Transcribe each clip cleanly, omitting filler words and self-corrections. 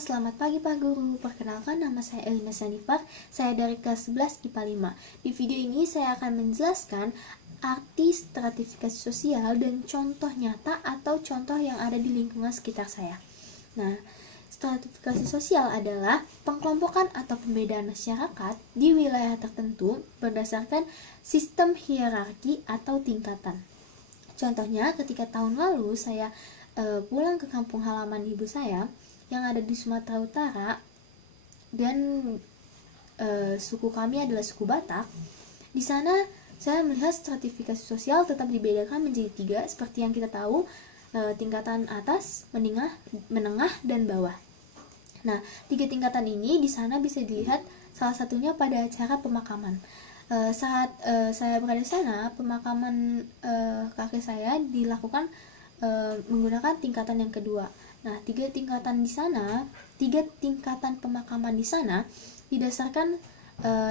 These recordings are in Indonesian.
selamat pagi Pak Guru. Perkenalkan, nama saya Elina Sanifar. Saya dari kelas 11 IPA 5. Di video ini saya akan menjelaskan arti stratifikasi sosial dan contoh nyata atau contoh yang ada di lingkungan sekitar saya. Nah, stratifikasi sosial adalah pengkelompokan atau pembedaan masyarakat di wilayah tertentu berdasarkan sistem hierarki atau tingkatan. Contohnya, ketika tahun lalu saya pulang ke kampung halaman ibu saya yang ada di Sumatera Utara, dan suku kami adalah suku Batak. Di sana saya melihat stratifikasi sosial tetap dibedakan menjadi 3 seperti yang kita tahu, tingkatan atas, menengah, dan bawah. Nah, 3 tingkatan ini di sana bisa dilihat salah satunya pada acara pemakaman. Saat saya berada di sana, pemakaman kakek saya dilakukan menggunakan tingkatan yang kedua. Nah, 3 tingkatan di sana, 3 tingkatan pemakaman di sana didasarkan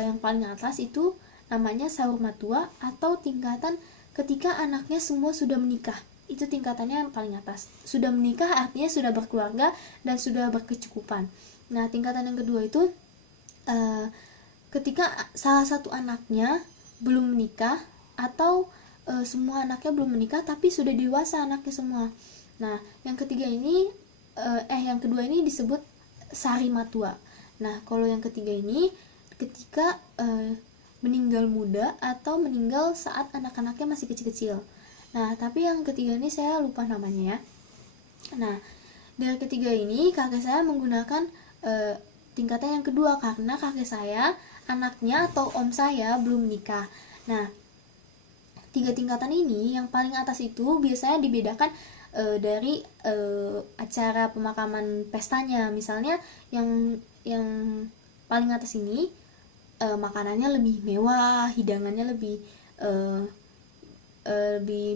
yang paling atas itu namanya sahur matua atau tingkatan ketika anaknya semua sudah menikah. Itu tingkatannya yang paling atas. Sudah menikah artinya sudah berkeluarga dan sudah berkecukupan. Nah, tingkatan yang kedua itu ketika salah satu anaknya belum menikah atau semua anaknya belum menikah tapi sudah dewasa anaknya semua. Nah, yang kedua ini disebut sari matua. Nah, kalau yang ketiga ini ketika meninggal muda atau meninggal saat anak-anaknya masih kecil-kecil. Nah, tapi yang ketiga ini saya lupa namanya ya. Nah, dari ketiga ini kakek saya menggunakan tingkatan yang kedua karena kakek saya, anaknya atau om saya belum menikah. Nah, 3 tingkatan ini yang paling atas itu biasanya dibedakan dari acara pemakaman pestanya. Misalnya yang paling atas ini makanannya lebih mewah, hidangannya lebih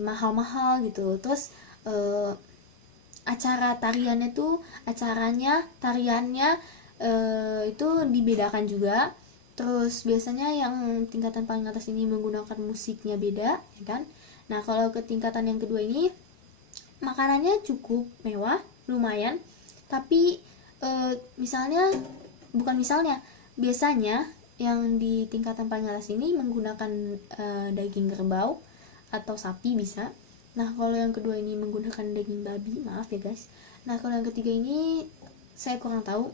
mahal-mahal gitu. Terus tariannya itu dibedakan juga. Terus biasanya yang tingkatan paling atas ini menggunakan musiknya beda, ya kan? Nah, kalau ke tingkatan yang kedua ini makanannya cukup mewah, lumayan, tapi biasanya yang di tingkatan paling atas ini menggunakan daging kerbau atau sapi bisa. Nah, kalau yang kedua ini menggunakan daging babi, maaf ya guys. Nah, kalau yang ketiga ini saya kurang tahu.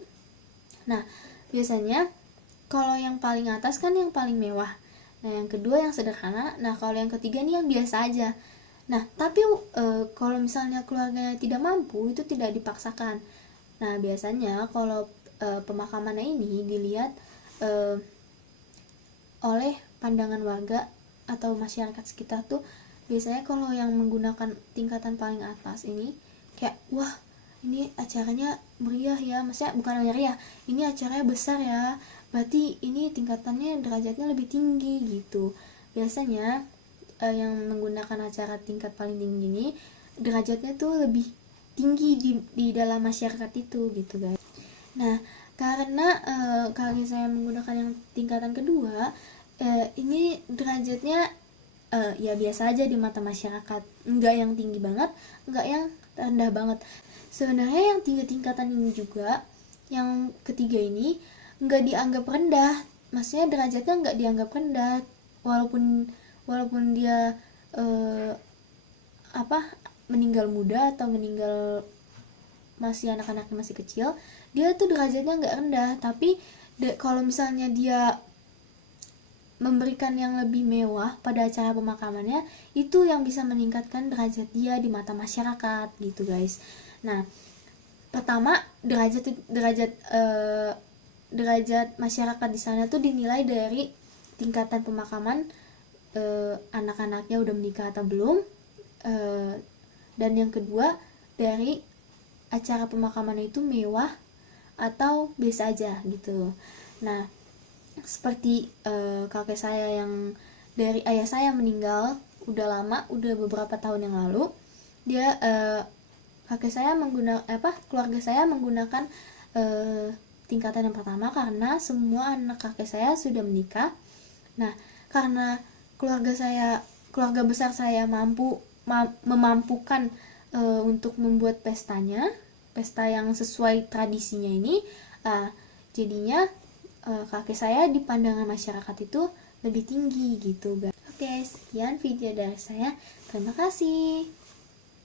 Nah, biasanya kalau yang paling atas kan yang paling mewah. Nah, yang kedua yang sederhana. Nah, kalau yang ketiga nih yang biasa aja. Nah, tapi kalau misalnya keluarganya tidak mampu, itu tidak dipaksakan. Nah, biasanya kalau pemakamannya ini dilihat oleh pandangan warga atau masyarakat sekitar tuh, biasanya kalau yang menggunakan tingkatan paling atas ini kayak, wah, ini acaranya meriah ya, maksudnya bukan meriah, ini acaranya besar ya, berarti ini tingkatannya derajatnya lebih tinggi gitu. Biasanya yang menggunakan acara tingkat paling tinggi ini derajatnya tuh lebih tinggi di dalam masyarakat itu gitu guys. Nah, karena kakek saya menggunakan yang tingkatan kedua, ini derajatnya ya biasa aja di mata masyarakat, enggak yang tinggi banget, enggak yang rendah banget. Sebenarnya yang 3 tingkatan ini juga, yang ketiga ini nggak dianggap rendah, maksudnya derajatnya nggak dianggap rendah, walaupun dia meninggal muda atau meninggal masih anak-anaknya masih kecil, dia tuh derajatnya nggak rendah. Tapi kalau misalnya dia memberikan yang lebih mewah pada acara pemakamannya, itu yang bisa meningkatkan derajat dia di mata masyarakat gitu guys. Nah, pertama derajat masyarakat di sana tuh dinilai dari tingkatan pemakaman, anak-anaknya udah menikah atau belum, dan yang kedua dari acara pemakaman itu mewah atau biasa aja gitu. Nah, seperti kakek saya yang dari ayah saya meninggal udah lama, udah beberapa tahun yang lalu, dia keluarga saya menggunakan tingkatan yang pertama karena semua anak kakek saya sudah menikah. Nah, karena keluarga besar saya memampukan untuk membuat pestanya, pesta yang sesuai tradisinya ini, jadinya kakek saya di pandangan masyarakat itu lebih tinggi gitu guys. Oke, sekian video dari saya. Terima kasih.